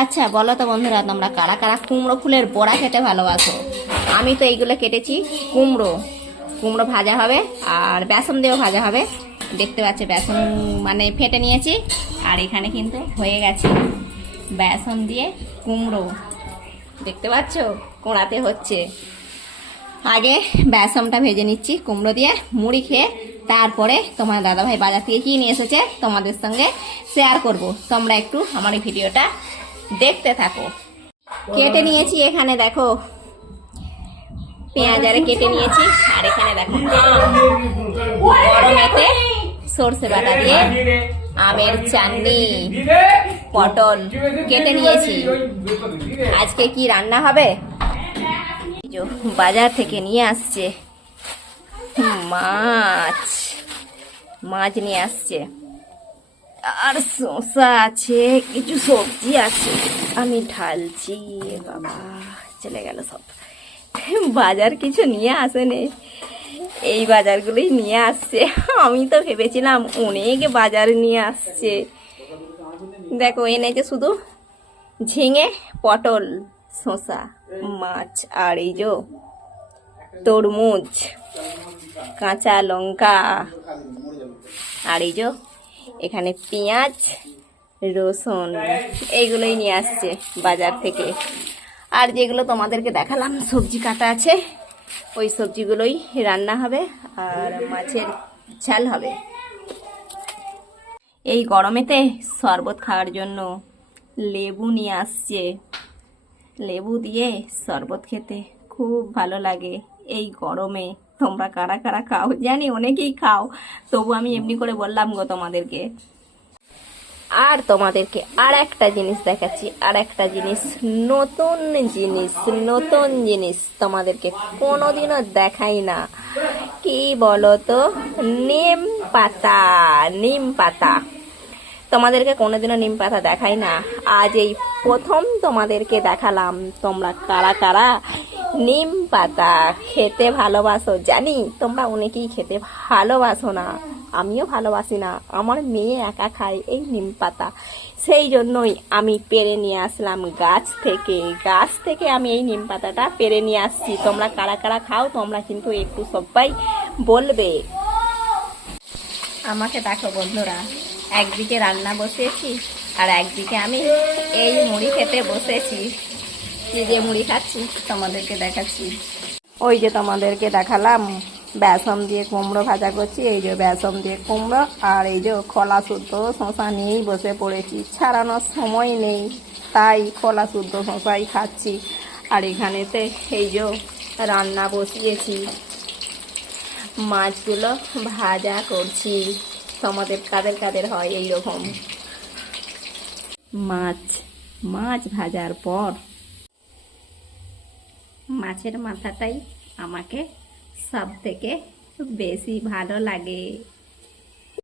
আচ্ছা বলো তো বন্ধুরা, তোমরা কারা কারা কুমড়ো ফুলের বড়া খেতে ভালোবাসো? আমি তো এইগুলো কেটেছি। কুমড়ো কুমড়ো ভাজা হবে আর বেসন দিয়েও ভাজা হবে। দেখতে পাচ্ছ বেসন মানে ফেটে নিয়েছি, আর এখানে কিন্তু হয়ে গেছে বেসন দিয়ে কুমড়ো। দেখতে পাচ্ছ কোড়াতে হচ্ছে। আগে বেসনটা ভেজে নিচ্ছি কুমড়ো দিয়ে, মুড়ি খেয়ে তারপরে তোমার দাদাভাই বাজার থেকে কি নিয়ে এসেছে তোমাদের সঙ্গে শেয়ার করব। তোমরা একটু আমার এই ভিডিওটা দেখতে থাকো। কেটে নিয়েছি, এখানে দেখো পেঁয়াজ আরে কেটে নিয়েছি, আর এখানে দেখো গরমেতে সর্ষে বাটা দিয়ে আমের চাটনি, পটল কেটে নিয়েছি। আজকে কি রান্না হবে? বাজার থেকে নিয়ে আসছে মাছ, মাছ নিয়ে আসছে, আর শসা আছে, কিছু সবজি আছে। আমি ঢালছি, বাবা চলে গেল সব। বাজার কিছু নিয়ে আসেনি, এই বাজারগুলোই নিয়ে আসছে। আমি তো ভেবেছিলাম অনেক বাজার নিয়ে আসছে। দেখো এনেছে শুধু ঝিঙে, পটল, শসা, মাছ, আর এই যে তরমুজ, কাঁচা লঙ্কা, আর এই যে এখানে পেঁয়াজ, রসুন, এইগুলোই নিয়ে আসছে বাজার থেকে। আর যেগুলো তোমাদেরকে দেখালাম সবজি কাটা আছে, ওই সবজিগুলোই রান্না হবে আর মাছের ঝাল হবে। এই গরমেতে শরবত খাওয়ার জন্য লেবু নিয়ে আসছে। লেবু দিয়ে শরবত খেতে খুব ভালো লাগে এই গরমে। তোমরা কারা কারা খাও? জানি অনেকেই খাও, তবু আমি এমনি করে বললাম গো তোমাদেরকে। আর তোমাদেরকে আর একটা জিনিস দেখাচ্ছি, আর একটা জিনিস, নতুন জিনিস, নতুন জিনিস তোমাদেরকে কোনোদিনও দেখাই না। কি বলো তো? নিম পাতা। নিম পাতা তোমাদেরকে কোনোদিনও নিম পাতা দেখাই না, আজ এই প্রথম তোমাদেরকে দেখালাম। তোমরা কারা কারা নিম পাতা খেতে ভালোবাসো? জানি তোমরা অনেকেই খেতে ভালোবাসো না, আমিও ভালোবাসি না। আমার মেয়ে একা খায় এই নিম পাতা, সেই জন্যই আমি পেরে নিয়ে আসলাম গাছ থেকে। গাছ থেকে আমি এই নিম পাতাটা পেরে নিয়ে আসছি। তোমরা কারা কারা খাও তোমরা কিন্তু একটু সবাই বলবে। আমাকে দেখো বন্ধুরা, একদিকে রান্না বসিয়েছি আর একদিকে আমি এই মুড়ি খেতে বসেছি। কি যে মুড়ি খাচ্ছি তোমাদেরকে দেখাচ্ছি। ওই যে তোমাদেরকে দেখালাম বেসন দিয়ে কুমড়ো ভাজা করছি, এই যে বেসন দিয়ে কুমড়ো, আর এই যে খোলা শুদ্ধ শসা নিয়েই বসে পড়েছি। ছাড়ানোর সময় নেই, তাই খোলা শুদ্ধ শসাই খাচ্ছি। আর এখানেতে এই যে রান্না বসিয়েছি, মাছগুলো ভাজা করছি। তোমাদের কাদের কাদের হয় এইরকম? মাছ মাছ ভাজার পর মাছের মাথাটাই আমাকে সব থেকে বেশি ভালো লাগে।